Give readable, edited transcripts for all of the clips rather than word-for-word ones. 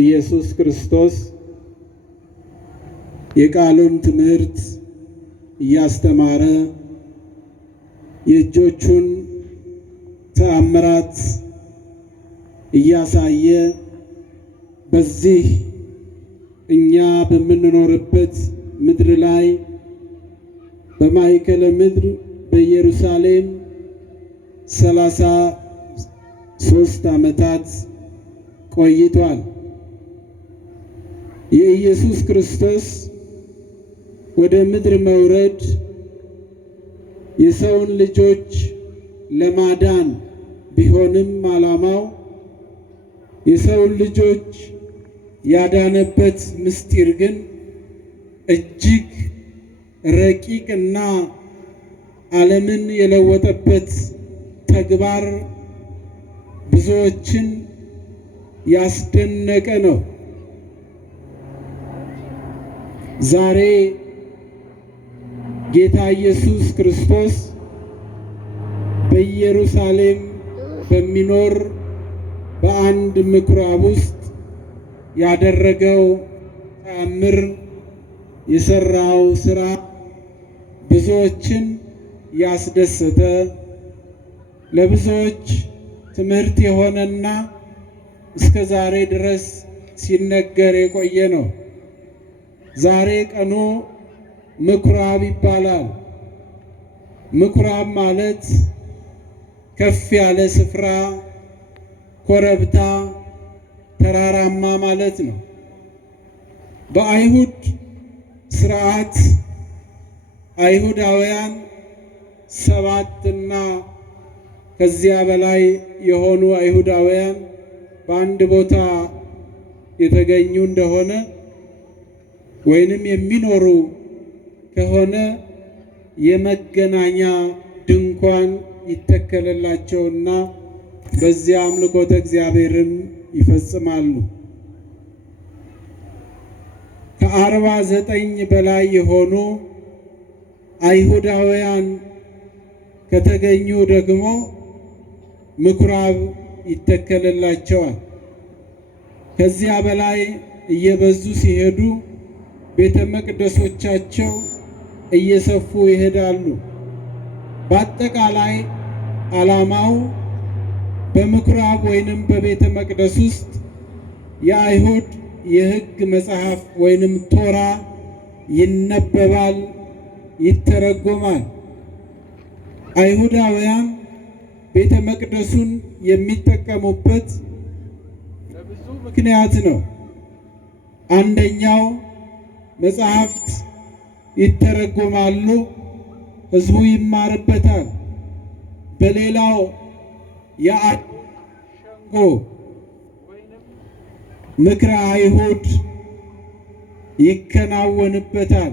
ኢየሱስ ክርስቶስ የቃሉን ትምህርት እያስተማረ የእጆቹን ተአምራት እያሳየ በዚህ እኛ በምንኖርበት ምድር ላይ በማዕከለ ምድር በኢየሩሳሌም 33 ዓመታት ቆይቷል። የኢየሱስ ክርስቶስ ወደ ምድር መውረድ የሰውን ልጆች ለማዳን ቢሆንም ዓላማው የሰውን ልጆች ያዳነበት ምስጢር ግን እጅግ ረቂቅና ዓለምን የለወጠበት ተግባር ብዙዎችን ያስደነቀ ነው። ዛሬ ጌታ ኢየሱስ ክርስቶስ በኢየሩሳሌም በሚኖር በአንድ ምኩራብ ውስጥ ያደረገው ተአምር የሰራው ሥራ ብዙዎችን ያስደሰተ ለብዙዎች ትምህርት የሆነና እስከ ዛሬ ድረስ ሲነገር የቆየ ነው። ዛሬ ቀኑ ምኩራብ ይባላል። ምኩራብ ማለት ከፍ ያለ ስፍራ፣ ኮረብታ፣ ተራራማ ማለት ነው። በአይሁድ ሥርዓት አይሁዳውያን 7 እና ከዚያ በላይ የሆኑ አይሁዳውያን በአንድ ቦታ የተገኙ እንደሆነ ወይንም የሚኖሩ ከሆነ የመገናኛ ድንኳን ይተከለላቸውና በዚያ አምልኮተ እግዚአብሔርን ይፈጽማሉ። ከ49 በላይ የሆኑ አይሁዳውያን ከተገኙ ደግሞ ምኩራብ ይተከለላቸዋል። ከዚያ በላይ እየበዙ ሲሄዱ ቤተ መቅደሶቻቸው እየሰፉ ይሄዳሉ። በአጠቃላይ ዓላማው በምኩራብ ወይንም በቤተ መቅደስ ውስጥ የአይሁድ የሕግ መጽሐፍ ወይንም ቶራ ይነበባል፣ ይተረጎማል። አይሁዳውያን ቤተ መቅደሱን የሚጠቀሙበት ለብዙ ምክንያት ነው። አንደኛው መጽሐፍት ይተረጎማሉ፣ ሕዝቡ ይማርበታል። በሌላው የአይሁድ ሸንጎ ወይንም ምክረ አይሁድ ይከናወንበታል።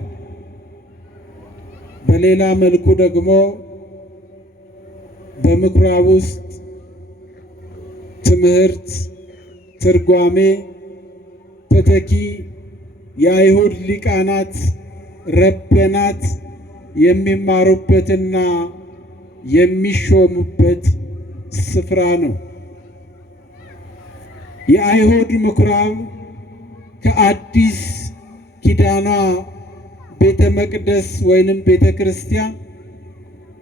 በሌላ መልኩ ደግሞ በምኩራብ ውስጥ ትምህርት፣ ትርጓሜ፣ ተተኪ የአይሁድ ሊቃናት ረበናት የሚማሩበትና የሚሾሙበት ስፍራ ነው። የአይሁድ ምኩራብ ከአዲስ ኪዳኗ ቤተ መቅደስ ወይንም ቤተ ክርስቲያን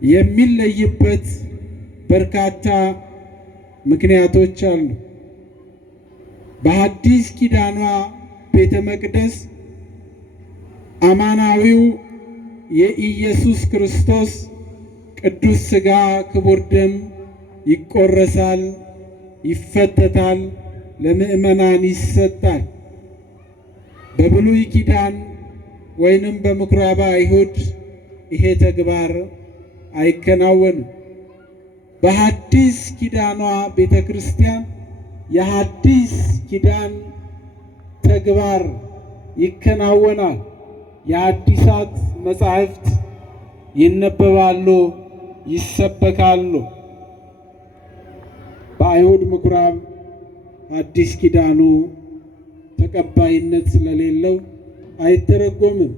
የሚለይበት በርካታ ምክንያቶች አሉ። በአዲስ ኪዳኗ ቤተ መቅደስ አማናዊው የኢየሱስ ክርስቶስ ቅዱስ ሥጋ ክቡር ደም ይቆረሳል፣ ይፈተታል፣ ለምእመናን ይሰጣል። በብሉይ ኪዳን ወይንም በምኩራበ አይሁድ ይሄ ተግባር አይከናወንም። በሐዲስ ኪዳኗ ቤተ ክርስቲያን የሐዲስ ኪዳን ተግባር ይከናወናል። የአዲሳት መጻሕፍት ይነበባሉ፣ ይሰበካሉ። በአይሁድ ምኩራብ አዲስ ኪዳኑ ተቀባይነት ስለሌለው አይተረጎምም።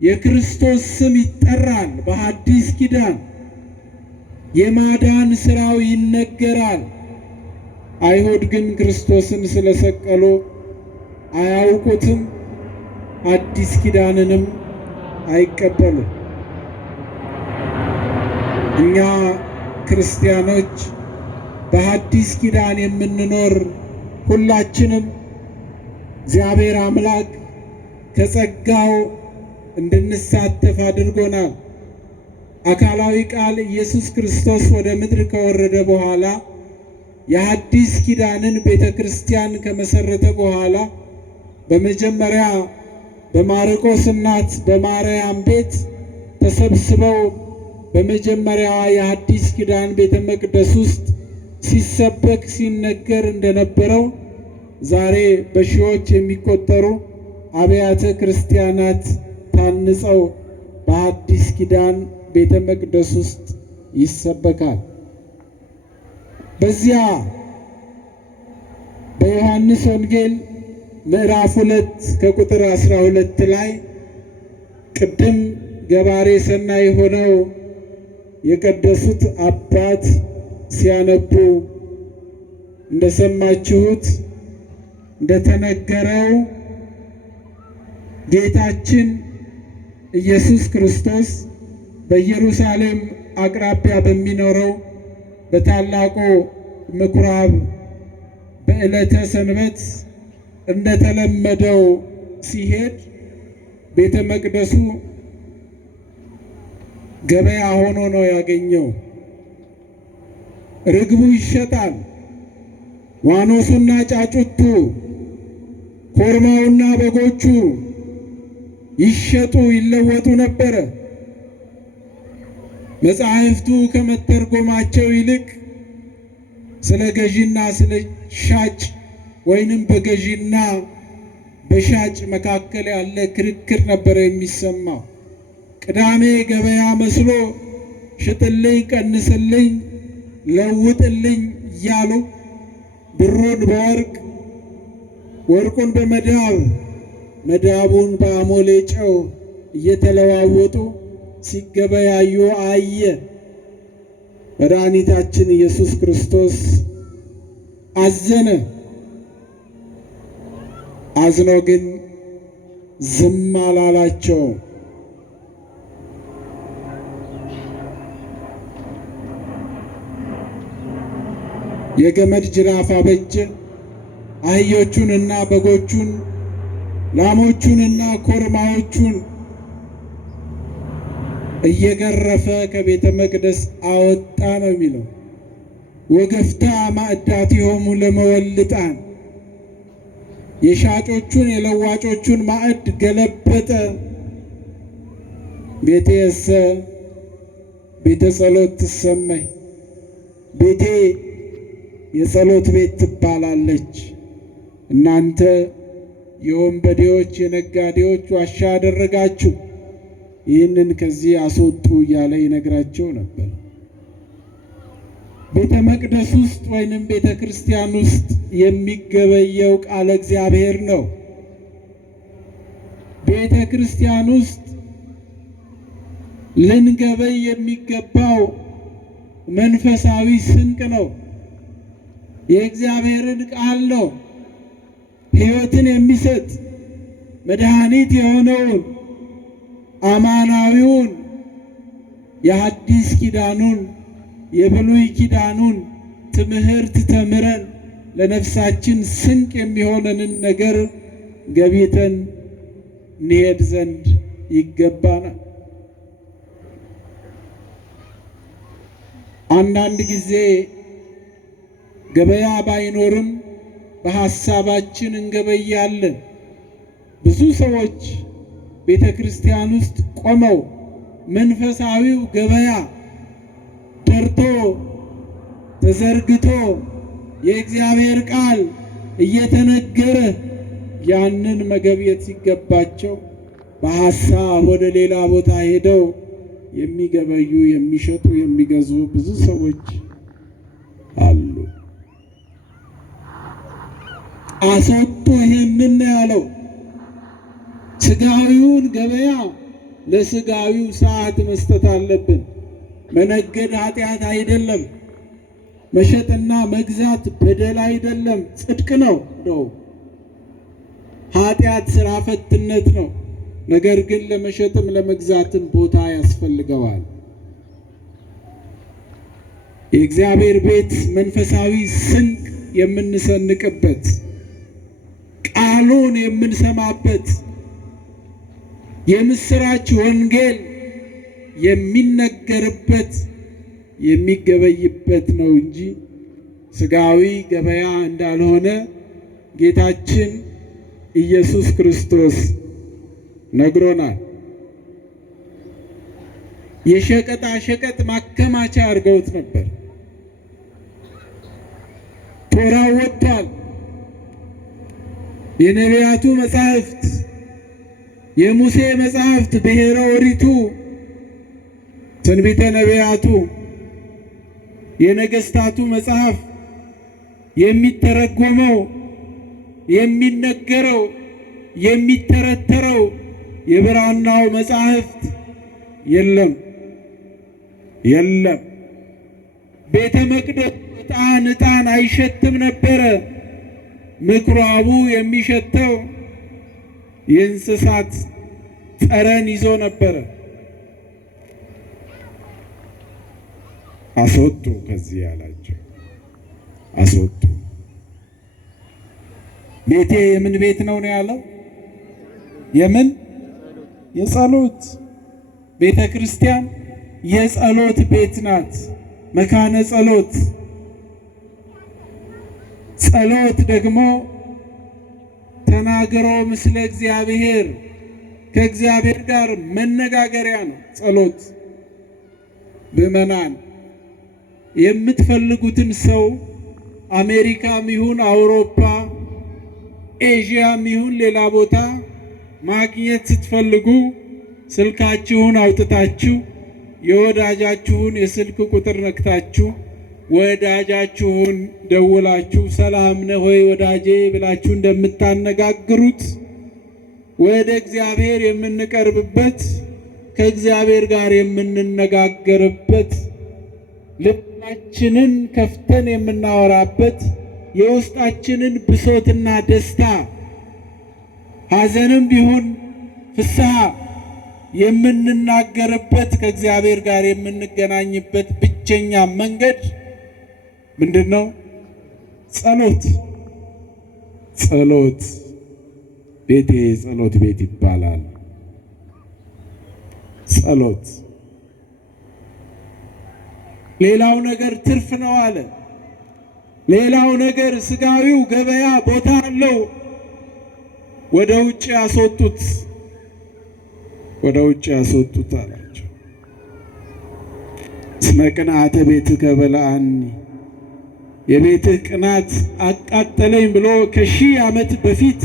የክርስቶስ ስም ይጠራል በሐዲስ ኪዳን፣ የማዳን ሥራው ይነገራል። አይሁድ ግን ክርስቶስን ስለሰቀሉ አያውቁትም፣ አዲስ ኪዳንንም አይቀበሉም። እኛ ክርስቲያኖች በአዲስ ኪዳን የምንኖር ሁላችንም እግዚአብሔር አምላክ ከጸጋው እንድንሳተፍ አድርጎናል። አካላዊ ቃል ኢየሱስ ክርስቶስ ወደ ምድር ከወረደ በኋላ የአዲስ ኪዳንን ቤተ ክርስቲያን ከመሰረተ በኋላ በመጀመሪያ በማርቆስ እናት በማርያም ቤት ተሰብስበው በመጀመሪያዋ የአዲስ ኪዳን ቤተ መቅደስ ውስጥ ሲሰበክ ሲነገር እንደነበረው ዛሬ በሺዎች የሚቆጠሩ አብያተ ክርስቲያናት ታንጸው በአዲስ ኪዳን ቤተ መቅደስ ውስጥ ይሰበካል። በዚያ በዮሐንስ ወንጌል ምዕራፍ 2 ከቁጥር 12 ላይ ቅድም ገባሬ ሰናይ ሆነው የቀደሱት አባት ሲያነቡ እንደሰማችሁት እንደተነገረው ጌታችን ኢየሱስ ክርስቶስ በኢየሩሳሌም አቅራቢያ በሚኖረው በታላቁ ምኩራብ በዕለተ ሰንበት እንደተለመደው ሲሄድ ቤተ መቅደሱ ገበያ ሆኖ ነው ያገኘው። ርግቡ ይሸጣል፣ ዋኖሱና ጫጩቱ፣ ኮርማውና በጎቹ ይሸጡ ይለወጡ ነበረ። መጻሕፍቱ ከመተርጎማቸው ይልቅ ስለ ገዢና ስለ ሻጭ ወይንም በገዢና በሻጭ መካከል ያለ ክርክር ነበረ የሚሰማው። ቅዳሜ ገበያ መስሎ ሽጥልኝ፣ ቀንስልኝ፣ ለውጥልኝ እያሉ ብሩን በወርቅ ወርቁን በመዳብ መዳቡን በአሞሌ ጨው እየተለዋወጡ ሲገበያዩ አየ። መድኃኒታችን ኢየሱስ ክርስቶስ አዘነ። አዝኖ ግን ዝም አላላቸው። የገመድ ጅራፍ አበጀ። አህዮቹንና በጎቹን ላሞቹንና ኮርማዎቹን እየገረፈ ከቤተ መቅደስ አወጣ ነው የሚለው። ወገፍታ ማዕዳቲሆሙ ለመወልጣን፣ የሻጮቹን የለዋጮቹን ማዕድ ገለበጠ። ቤቴሰ ቤተ ጸሎት ትሰማይ፣ ቤቴ የጸሎት ቤት ትባላለች፣ እናንተ የወንበዴዎች የነጋዴዎች ዋሻ አደረጋችሁ፣ ይህንን ከዚህ አስወጡ እያለ ይነግራቸው ነበር። ቤተ መቅደስ ውስጥ ወይንም ቤተ ክርስቲያን ውስጥ የሚገበየው ቃለ እግዚአብሔር ነው። ቤተ ክርስቲያን ውስጥ ልንገበይ የሚገባው መንፈሳዊ ስንቅ ነው። የእግዚአብሔርን ቃል ነው። ሕይወትን የሚሰጥ መድኃኒት የሆነውን አማናዊውን የሐዲስ ኪዳኑን የብሉይ ኪዳኑን ትምህርት ተምረን ለነፍሳችን ስንቅ የሚሆነንን ነገር ገቢተን እንሄድ ዘንድ ይገባናል። አንዳንድ ጊዜ ገበያ ባይኖርም በሐሳባችን እንገበያለን። ብዙ ሰዎች ቤተ ክርስቲያን ውስጥ ቆመው መንፈሳዊው ገበያ ደርቶ ተዘርግቶ የእግዚአብሔር ቃል እየተነገረ ያንን መገብየት ሲገባቸው በሐሳብ ወደ ሌላ ቦታ ሄደው የሚገበዩ የሚሸጡ የሚገዙ ብዙ ሰዎች አሉ። አስወጡ። ይሄንን ያለው ስጋዊውን ገበያ ለስጋዊው ሰዓት መስጠት አለብን። መነገድ ኃጢአት አይደለም። መሸጥና መግዛት በደል አይደለም፣ ጽድቅ ነው። ኃጢአት ስራ ፈትነት ነው። ነገር ግን ለመሸጥም ለመግዛትም ቦታ ያስፈልገዋል። የእግዚአብሔር ቤት መንፈሳዊ ስንቅ የምንሰንቅበት፣ ቃሉን የምንሰማበት፣ የምስራች ወንጌል የሚነገርበት የሚገበይበት ነው እንጂ ሥጋዊ ገበያ እንዳልሆነ ጌታችን ኢየሱስ ክርስቶስ ነግሮናል። የሸቀጣ ሸቀጥ ማከማቻ አድርገውት ነበር። ቶራው ወጥቷል። የነቢያቱ መጻሕፍት፣ የሙሴ መጻሕፍት፣ ብሔረ ኦሪቱ፣ ትንቢተ ነቢያቱ፣ የነገሥታቱ መጽሐፍ የሚተረጎመው የሚነገረው የሚተረተረው የብራናው መጻሕፍት የለም። ቤተ መቅደስ ዕጣን አይሸትም ነበረ። ምኩራቡ የሚሸተው የእንስሳት ጠረን ይዞ ነበረ። አስወጡ ከዚህ ያላቸው አስወጡ። ቤቴ የምን ቤት ነው ያለው? የምን? የጸሎት ቤተ ክርስቲያን የጸሎት ቤት ናት። መካነ ጸሎት። ጸሎት ደግሞ ተናግሮ ምስለ እግዚአብሔር፣ ከእግዚአብሔር ጋር መነጋገሪያ ነው። ጸሎት ምእመናን የምትፈልጉትን ሰው አሜሪካም ይሁን አውሮፓ፣ ኤዥያም ይሁን ሌላ ቦታ ማግኘት ስትፈልጉ ስልካችሁን አውጥታችሁ የወዳጃችሁን የስልክ ቁጥር ነክታችሁ ወዳጃችሁን ደውላችሁ ሰላም ነህ ወይ ወዳጄ ብላችሁ እንደምታነጋግሩት ወደ እግዚአብሔር የምንቀርብበት፣ ከእግዚአብሔር ጋር የምንነጋገርበት፣ ልባችንን ከፍተን የምናወራበት፣ የውስጣችንን ብሶትና ደስታ ሐዘንም ቢሆን ፍስሐ የምንናገርበት፣ ከእግዚአብሔር ጋር የምንገናኝበት ብቸኛ መንገድ ምንድነው? ጸሎት። ጸሎት ቤቴ የጸሎት ቤት ይባላል። ጸሎት። ሌላው ነገር ትርፍ ነው አለ። ሌላው ነገር ሥጋዊው ገበያ ቦታ አለው። ወደ ውጭ ያስወጡት፣ ወደ ውጭ ያስወጡት አላቸው። እስመ ቅንዓተ ቤትከ በልዐኒ፣ የቤትህ ቅናት አቃጠለኝ ብሎ ከ1000 ዓመት በፊት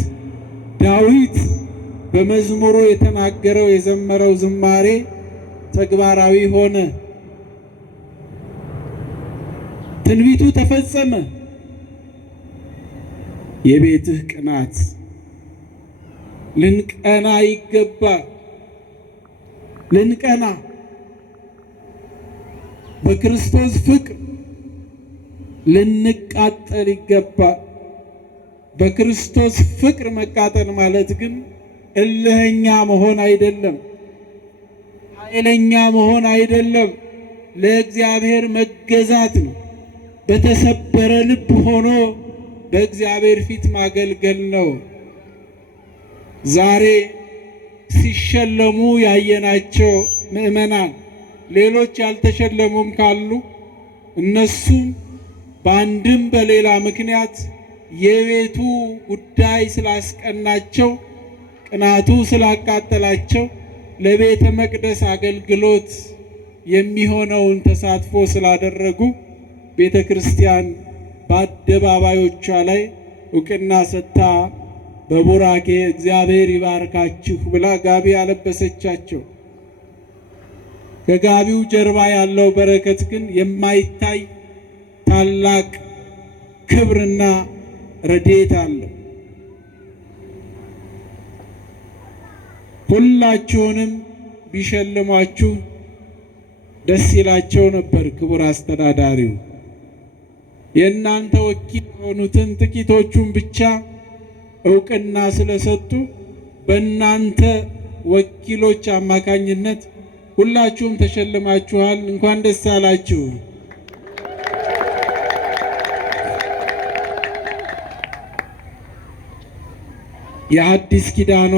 ዳዊት በመዝሙሩ የተናገረው የዘመረው ዝማሬ ተግባራዊ ሆነ። ትንቢቱ ተፈጸመ። የቤትህ ቅናት ልንቀና ይገባ። ልንቀና በክርስቶስ ፍቅር ልንቃጠል ይገባ። በክርስቶስ ፍቅር መቃጠል ማለት ግን እልህኛ መሆን አይደለም፣ ኃይለኛ መሆን አይደለም። ለእግዚአብሔር መገዛት ነው። በተሰበረ ልብ ሆኖ በእግዚአብሔር ፊት ማገልገል ነው። ዛሬ ሲሸለሙ ያየናቸው ምእመናን ሌሎች ያልተሸለሙም ካሉ እነሱም በአንድም በሌላ ምክንያት የቤቱ ጉዳይ ስላስቀናቸው፣ ቅናቱ ስላቃጠላቸው ለቤተ መቅደስ አገልግሎት የሚሆነውን ተሳትፎ ስላደረጉ ቤተ ክርስቲያን በአደባባዮቿ ላይ ዕውቅና ሰጥታ በቡራኬ እግዚአብሔር ይባርካችሁ ብላ ጋቢ ያለበሰቻቸው። ከጋቢው ጀርባ ያለው በረከት ግን የማይታይ ታላቅ ክብርና ረድኤት አለው። ሁላችሁንም ቢሸልሟችሁ ደስ ይላቸው ነበር። ክቡር አስተዳዳሪው የእናንተ ወኪል የሆኑትን ጥቂቶቹን ብቻ እውቅና ስለሰጡ በእናንተ ወኪሎች አማካኝነት ሁላችሁም ተሸልማችኋል። እንኳን ደስ አላችሁ። የአዲስ ኪዳኗ